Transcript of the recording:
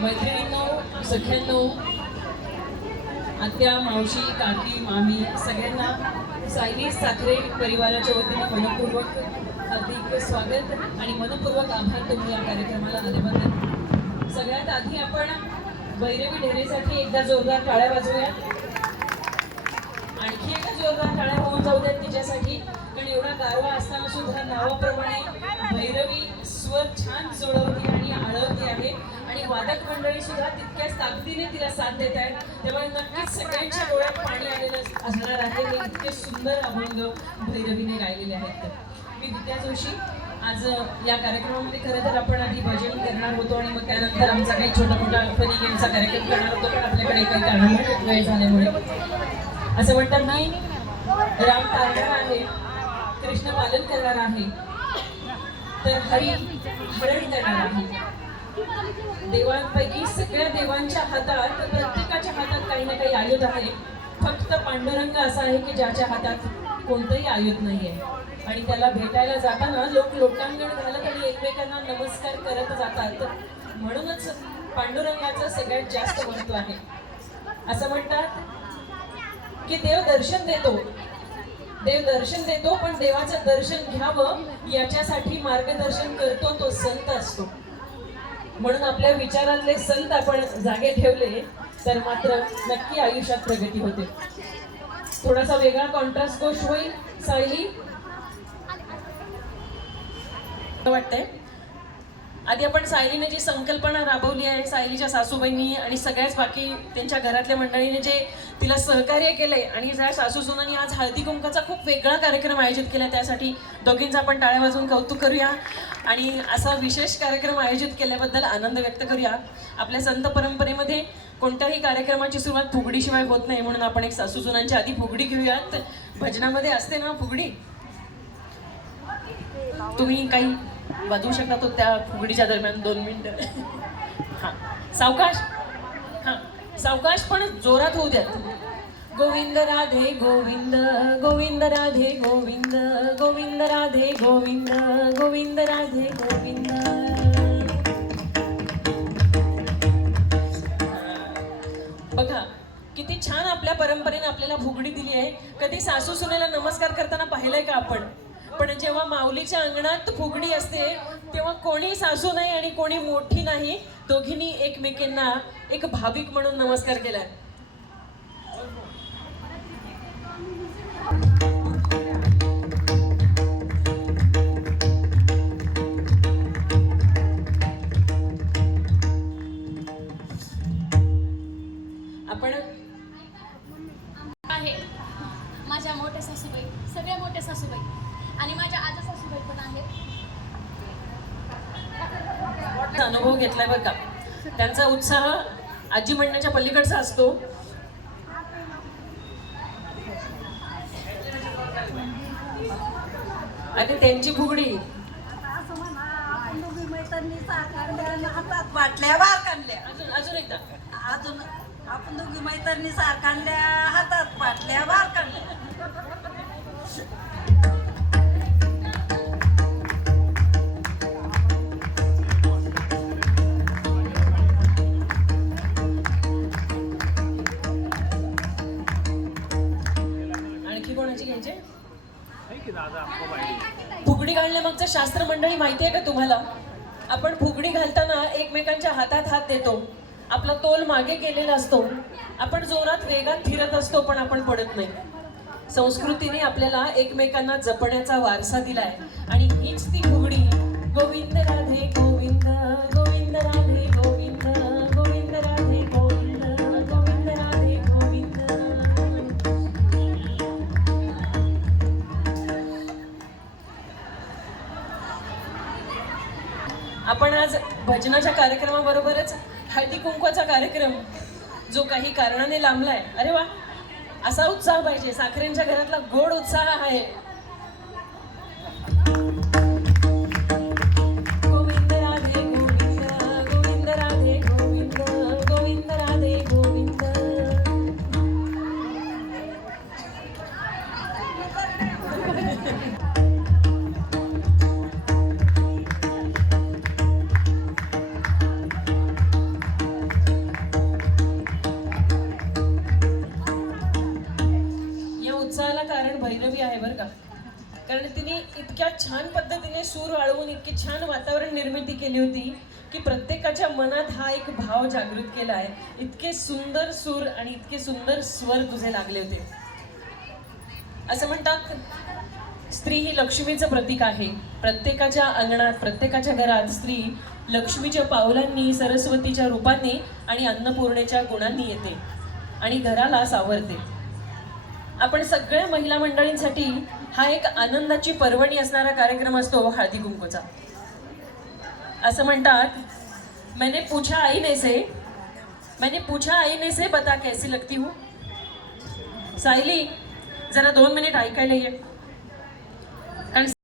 मैत्रिणींनो, सख्यांनो, आत्या, मावशी, काकी, मामी सगळ्यांना सायली साखरे परिवाराच्या वतीने मनपूर्वक हार्दिक स्वागत आणि मनपूर्वक आभार तुम्ही या कार्यक्रमाला आल्याबद्दल. सगळ्यात आधी आपण भैरवी ढेरेसाठी एकदा जोरदार टाळ्या वाजवूया. आणखी एकदा जोरदार टाळ्या होऊन जाऊ द्यात तिच्यासाठी, कारण एवढा गारवा असताना सुद्धा नावाप्रमाणे भैरवी स्वर छान जोडवते आणि आळवते आहे आणि वादक मंडळी सुद्धा तितक्याच ताकदीने तिला साथ देत आहेत. त्यामुळे नक्कीच सगळ्यांच्या डोळ्यात पाणी आलेलं असणार आहे. हे इतके सुंदर अभंग भैरवीने गायलेले आहेत. मी विद्या जोशी. आज या कार्यक्रमामध्ये खरं तर आपण आधी भजन करणार होतो आणि मग त्यानंतर आमचा काही छोटा मोठा फनी गेमचा कार्यक्रम करणार होतो, पण आपल्याकडे काही कारणामुळे वेळ झाल्यामुळे असं म्हणतात नाही, राम तारणार आहे, कृष्ण पालन करणार आहे, तर हरी हरण करणार आहे. देवांपैकी सगळ्या देवांच्या हातात, प्रत्येकाच्या हातात काही ना काही आयुध आहे. फक्त पांडुरंग असा आहे की ज्याच्या हातात कोणतंही आयुध नाहीये आणि त्याला भेटायला जाताना लोक लोटांगण घालत आणि एकमेकांना नमस्कार करत जातात. म्हणूनच पांडुरंगाचं सगळ्यात जास्त महत्व आहे. असं म्हणतात की देव दर्शन देतो, पण देवाचं दर्शन घ्यावं याच्यासाठी मार्गदर्शन करतो तो संत असतो. म्हणून आपल्या विचारातले संत आपण जागे ठेवले तर मात्र नक्की आयुष्यात प्रगती होते. थोडासा वेगळा कॉन्ट्रास्ट गोष्ट होईल. सायली वाटतंय आधी आपण सायलीने जी संकल्पना राबवली आहे, सायलीच्या सासूबाईंनी आणि सगळ्याच बाकी त्यांच्या घरातल्या मंडळीने जे तिला सहकार्य केलंय आणि ज्या सासू सुनांनी आज हळदी कुंकाचा खूप वेगळा कार्यक्रम आयोजित केला, त्यासाठी दोघींचा आपण टाळ्या वाजवून कौतुक करूया आणि असा विशेष कार्यक्रम आयोजित केल्याबद्दल आनंद व्यक्त करूया. आपल्या संत परंपरेमध्ये कोणत्याही कार्यक्रमाची सुरुवात फुगडीशिवाय होत नाही, म्हणून आपण एक सासू सुनांच्या आधी फुगडी घेऊयात. भजनामध्ये असते ना फुगडी, तुम्ही काही वाजवू शकता तो त्या फुगडीच्या दरम्यान 2 मिनिटं. हां, सावकाश, हां सावकाश पण जोरात होऊ द्यात. गोविंद राधे गोविंद, गोविंद राधे गोविंद, गोविंद राधे गोविंद, गोविंद राधे गोविंद. बघा किती छान आपल्या परंपरेने आपल्याला फुगडी दिली आहे. कधी सासू सुनेला नमस्कार करताना पाहिलंय का आपण? पण जेव्हा माऊलीच्या अंगणात फुगडी असते तेव्हा कोणी सासू नाही आणि कोणी मोठी नाही, दोघींनी एकमेकींना एक भाविक म्हणून नमस्कार केलाय. आपण आहे माझ्या मोठ्या सासूबाई, सगळ्या मोठ्या सासूबाई आणि माझ्या आजा सासूबाई पण आहेत. अनुभव घेतलाय बरं का. त्यांचा उत्साह आजी म्हणण्याच्या पलीकडचा असतो. आणि त्यांची फुगडी वाटल्या बार काढल्या, अजून एकदा अजून आपण दोघी मैत्रिणी सारखांल्या हातात पाटल्या बार काढल्या. आणखी कोणाची घ्यायचे? फुगडी घालण्यामागचं शास्त्र मंडळी माहिती आहे का तुम्हाला? आपण फुगडी घालताना एकमेकांच्या हातात हात देतो, आपला तोल मागे गेलेला असतो, आपण जोरात वेगात फिरत असतो, पण आपण पडत नाही. संस्कृतीने आपल्याला एकमेकांना जपण्याचा वारसा दिलाय आणि हीच ती फुगडी. गोविंद राधे गोविंद, गोविंद राधे गोविंद, गोविंद राधे गोविंद, गोविंद राधे गोविंद. आपण आज भजनाच्या कार्यक्रमाबरोबरच हळदी कुंकवाचा कार्यक्रम जो काही कारणाने लांबलाय, अरे वा, असा उत्साह पाहिजे. साखरेंच्या घरातला गोड उत्साह आहे. गोविंद राधे गोविंद, गोविंद राधे गोविंद, गोविंद राधे गोविंद. कारण तिने इतक्या छान पद्धतीने सूर वाळवून इतकी छान वातावरण निर्मिती केली होती की प्रत्येकाच्या मनात हा एक भाव जागृत केला आहे. इतके सुंदर सूर आणि इतके सुंदर स्वर तुझे लागले होते. असं म्हणतात स्त्री ही लक्ष्मीचं प्रतीक आहे. प्रत्येकाच्या अंगणात प्रत्येकाच्या घरात स्त्री लक्ष्मीच्या पावलांनी, सरस्वतीच्या रूपांनी आणि अन्नपूर्णेच्या गुणांनी येते आणि घराला सावरते. आपण सगळ्या महिला मंडळींसाठी हा एक आनंदाची पर्वणी असणारा कार्यक्रम असतो हळदी कुंकूचा. असं म्हणतात मैंने पूछा आईने से बता कैसी लगती हूँ. सायली जरा 2 मिनिट ऐकायला ये. कारण